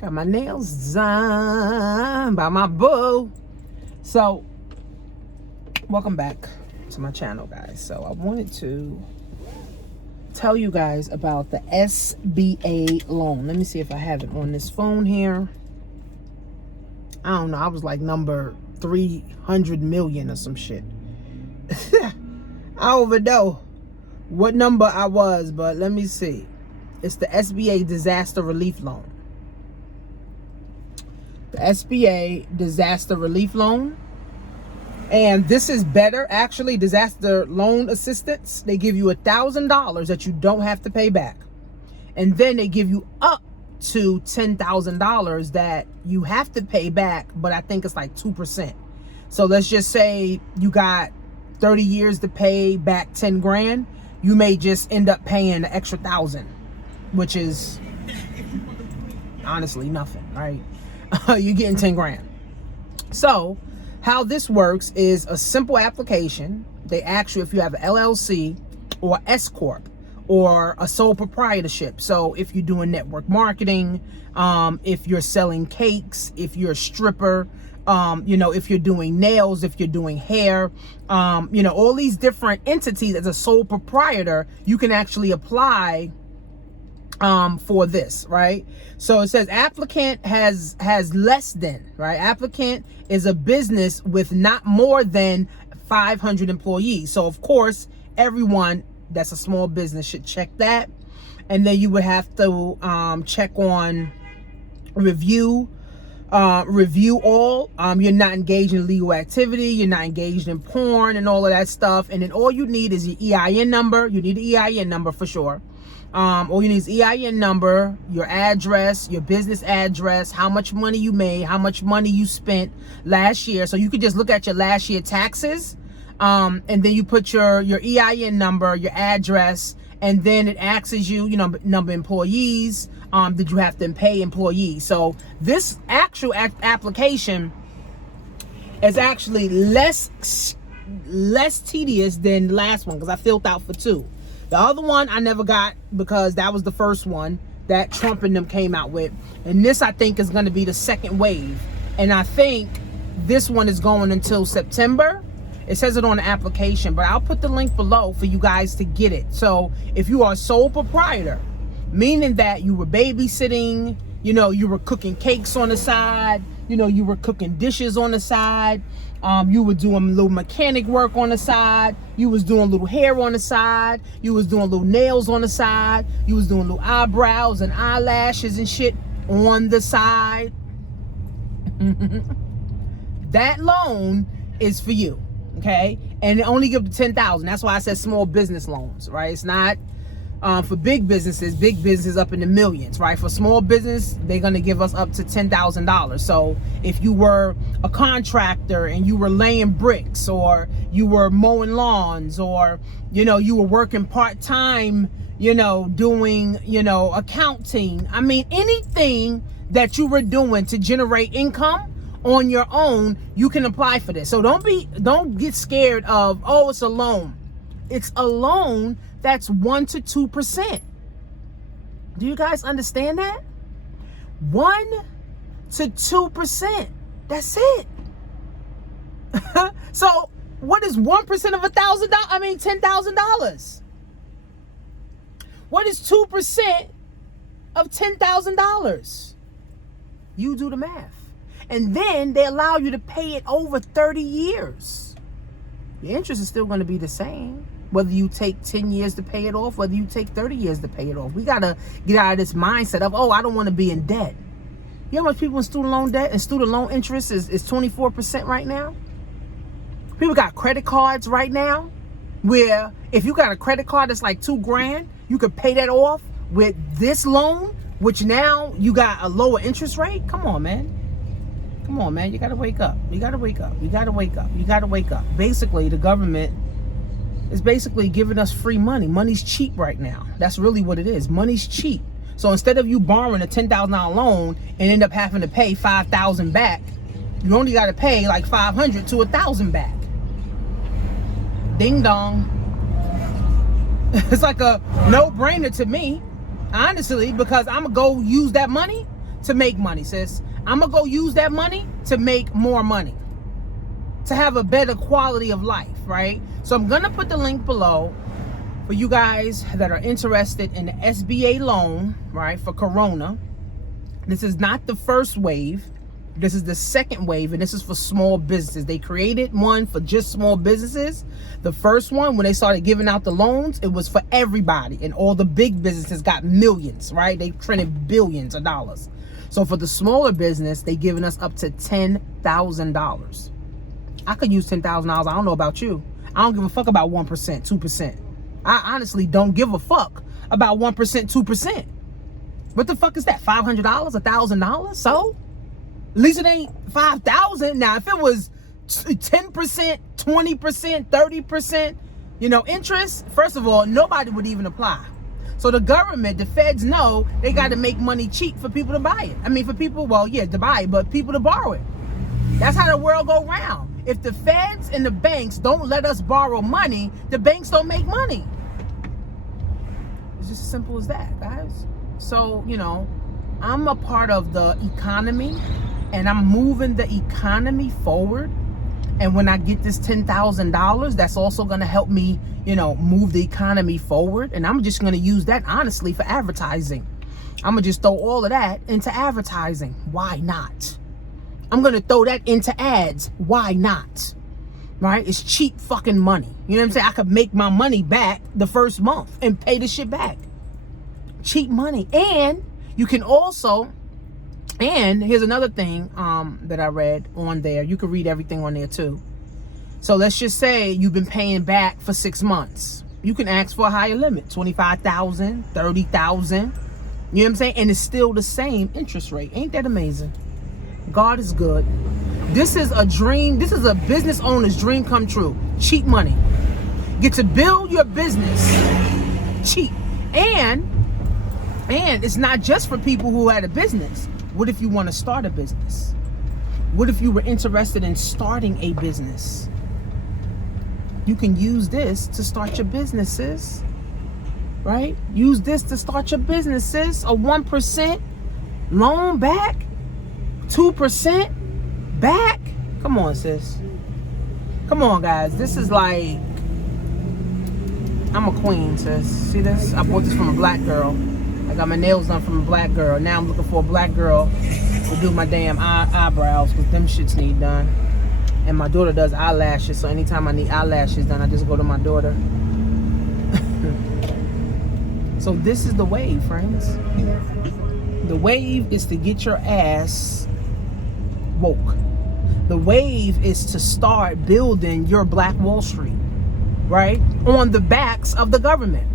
Got my nails done by my boo. So, welcome back to my channel, guys. So, I wanted to tell you guys about the SBA loan. Let me see if I have it on this phone here. I don't know. I was like number 300 million or some shit. I don't even know what number I was, but let me see. It's the SBA Disaster Relief Loan. The SBA Disaster Relief Loan. And this is better, actually, disaster loan assistance. They give you $1,000 that you don't have to pay back. And then they give you up to $10,000 that you have to pay back, but I think it's like 2%. So let's just say you got 30 years to pay back 10 grand. You may just end up paying an extra 1,000, which is honestly nothing, right? You're getting 10 grand. So how this works is a simple application. They ask you if you have an LLC or S Corp or a sole proprietorship. So if you're doing network marketing, if you're selling cakes, if you're a stripper, if you're doing nails, if you're doing hair, all these different entities as a sole proprietor, you can actually apply for this, right? So it says applicant has less than, right? Applicant is a business with not more than 500 employees. So of course, everyone that's a small business should check that. And then you would have to check on review all. You're not engaged in legal activity, you're not engaged in porn and all of that stuff. And then all you need is your EIN number. You need an EIN number for sure. All you need is EIN number, your address, your business address, how much money you made, how much money you spent last year. So you could just look at your last year taxes, and then you put your EIN number, your address, and then it asks you, number of employees, did you have to pay employees? So this actual application is actually less tedious than the last one because I filled out for 2. The other one I never got because that was the first one that Trump and them came out with. And this, I think, is going to be the second wave. And I think this one is going until September. It says it on the application, but I'll put the link below for you guys to get it. So if you are a sole proprietor, meaning that you were babysitting, you were cooking cakes on the side, you were cooking dishes on the side, you were doing little mechanic work on the side, you was doing little hair on the side, you was doing little nails on the side, you was doing little eyebrows and eyelashes and shit on the side. That loan is for you, okay? And it only give to 10,000. That's why I said small business loans, right? It's not for big businesses up in the millions, right? For small business, they're going to give us up to $10,000. So if you were a contractor and you were laying bricks, or you were mowing lawns, or, you were working part-time, doing, accounting. I mean, anything that you were doing to generate income on your own, you can apply for this. So don't get scared of, oh, it's a loan. It's a loan that's 1 to 2%. Do you guys understand that? 1 to 2%. That's it. So what is 1% of $1,000? I mean, $10,000. What is 2% of $10,000? You do the math. And then they allow you to pay it over 30 years. The interest is still going to be the same. Whether you take 10 years to pay it off, whether you take 30 years to pay it off. We got to get out of this mindset of, oh, I don't want to be in debt. You know how much people in student loan debt and student loan interest is 24% right now? People got credit cards right now where if you got a credit card that's like $2 grand, you could pay that off with this loan, which now you got a lower interest rate. Come on, man. Come on, man. You got to wake up. You got to wake up. You got to wake up. You got to wake up. Basically, the government is basically giving us free money. Money's cheap right now. That's really what it is. Money's cheap. So instead of you borrowing a $10,000 loan and end up having to pay $5,000 back, you only got to pay like $500 to $1,000 back. Ding dong. It's like a no-brainer to me, honestly, because I'm gonna go use that money to make money, sis. I'm going to go use that money to make more money, to have a better quality of life, right? So I'm going to put the link below for you guys that are interested in the SBA loan, right, for Corona. This is not the first wave. This is the second wave, and this is for small businesses. They created one for just small businesses. The first one, when they started giving out the loans, it was for everybody, and all the big businesses got millions, right? They printed billions of dollars. So for the smaller business, they giving us up to $10,000. I could use $10,000. I don't know about you. I don't give a fuck about 1%, 2%. I honestly don't give a fuck about 1%, 2%. What the fuck is that? $500, $1,000? So at least it ain't 5,000. Now, if it was 10%, 20%, 30%, interest, first of all, nobody would even apply. So the government, the feds know they got to make money cheap for people to buy it. I mean, for people, well, yeah, to buy it, but people to borrow it. That's how the world go round. If the feds and the banks don't let us borrow money, the banks don't make money. It's just as simple as that, guys. So, I'm a part of the economy, and I'm moving the economy forward. And when I get this $10,000, that's also going to help me, move the economy forward. And I'm just going to use that, honestly, for advertising. I'm going to just throw all of that into advertising. Why not? I'm going to throw that into ads. Why not? Right? It's cheap fucking money. You know what I'm saying? I could make my money back the first month and pay the shit back. Cheap money. And you can also, and here's another thing that I read on there. You can read everything on there too. So let's just say you've been paying back for 6 months. You can ask for a higher limit, $25,000, $30,000. You know what I'm saying? And it's still the same interest rate. Ain't that amazing? God is good. This is a dream. This is a business owner's dream come true. Cheap money. Get to build your business cheap. And it's not just for people who had a business. What if you want to start a business? What if you were interested in starting a business? You can use this to start your businesses, right? Use this to start your businesses. A 1% loan back, 2% back. Come on, sis. Come on, guys. This is like, I'm a queen, sis. See this? I bought this from a black girl. I got my nails done from a black girl. Now I'm looking for a black girl to do my damn eyebrows, because them shits need done. And my daughter does eyelashes, so anytime I need eyelashes done, I just go to my daughter. So this is the wave, friends. The wave is to get your ass woke. The wave is to start building your Black Wall Street, right? On the backs of the government,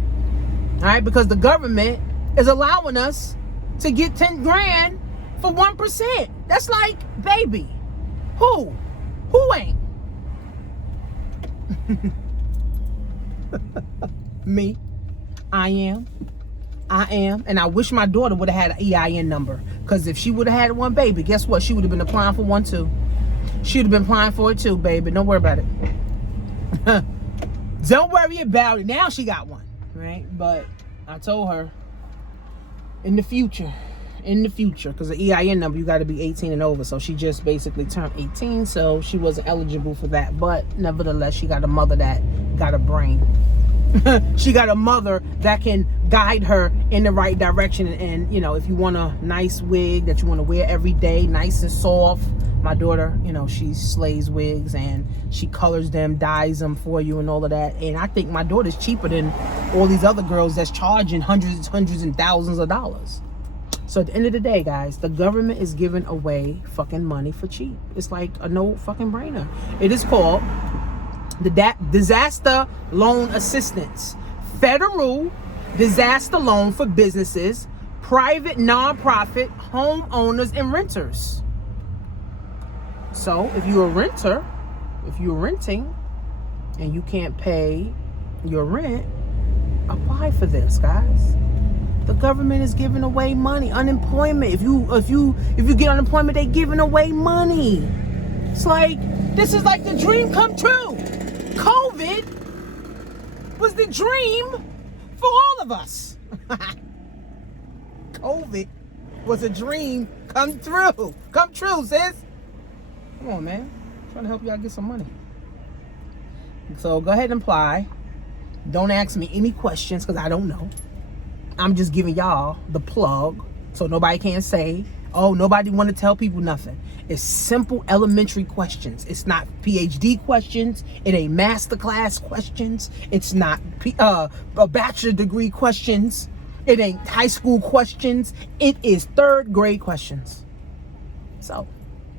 all right? Because the government is allowing us to get 10 grand for 1%. That's like, baby, who ain't? Me. I am. And I wish my daughter would have had an EIN number, because if she would have had one, baby, guess what? She would have been applying for one too. She would have been applying for it too, baby. Don't worry about it. Don't worry about it. Now she got one, right? But I told her, in the future, because the EIN number, you got to be 18 and over. So she just basically turned 18, so she wasn't eligible for that. But nevertheless, she got a mother that got a brain. She got a mother that can guide her in the right direction. And if you want a nice wig that you want to wear every day, nice and soft, my daughter, she slays wigs, and she colors them, dyes them for you and all of that. And I think my daughter's cheaper than all these other girls that's charging hundreds and thousands of dollars. So at the end of the day, guys, the government is giving away fucking money for cheap. It's like a no fucking brainer. It is called the Disaster Loan Assistance. Federal disaster loan for businesses, private, nonprofit, homeowners, and renters. So if you're a renter, if you're renting and you can't pay your rent, apply for this, guys. The government is giving away money. Unemployment. If you get unemployment, they giving away money. It's like, this is like the dream come true. COVID was the dream for all of us. COVID was a dream Come true. Come true, sis. Come on, man. I'm trying to help y'all get some money. So go ahead and apply. Don't ask me any questions because I don't know. I'm just giving y'all the plug so nobody can say, oh, nobody want to tell people nothing. It's simple elementary questions. It's not PhD questions. It ain't masterclass questions. It's not a bachelor degree questions. It ain't high school questions. It is third grade questions. So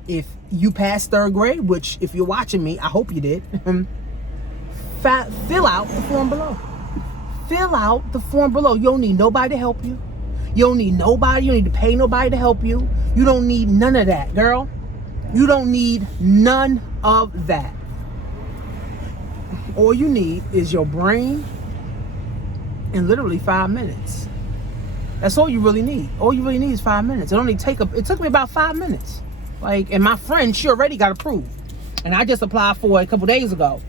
if you passed third grade, which if you're watching me, I hope you did, fill out the form below. Fill out the form below. You don't need nobody to help you. You don't need nobody. You don't need to pay nobody to help you. You don't need none of that, girl. You don't need none of that. All you need is your brain and literally 5 minutes. That's all you really need. All you really need is 5 minutes. It took me about 5 minutes. And my friend, she already got approved. And I just applied for it a couple days ago.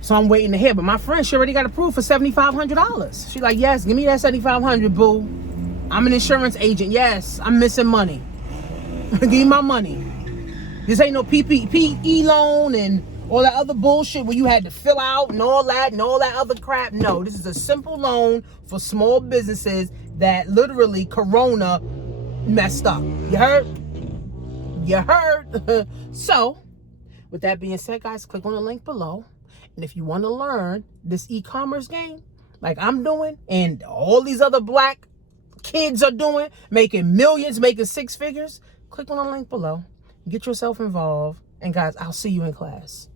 So I'm waiting to hear. But my friend, she already got approved for $7,500. She's like, yes, give me that $7,500, boo. I'm an insurance agent. Yes, I'm missing money. Give me my money. This ain't no PPE loan and all that other bullshit where you had to fill out and all that other crap. No, this is a simple loan for small businesses that literally Corona messed up. You heard? You heard? So, with that being said, guys, click on the link below. And if you want to learn this e-commerce game like I'm doing and all these other black kids are doing, making millions, making six figures, click on the link below. Get yourself involved. And guys, I'll see you in class.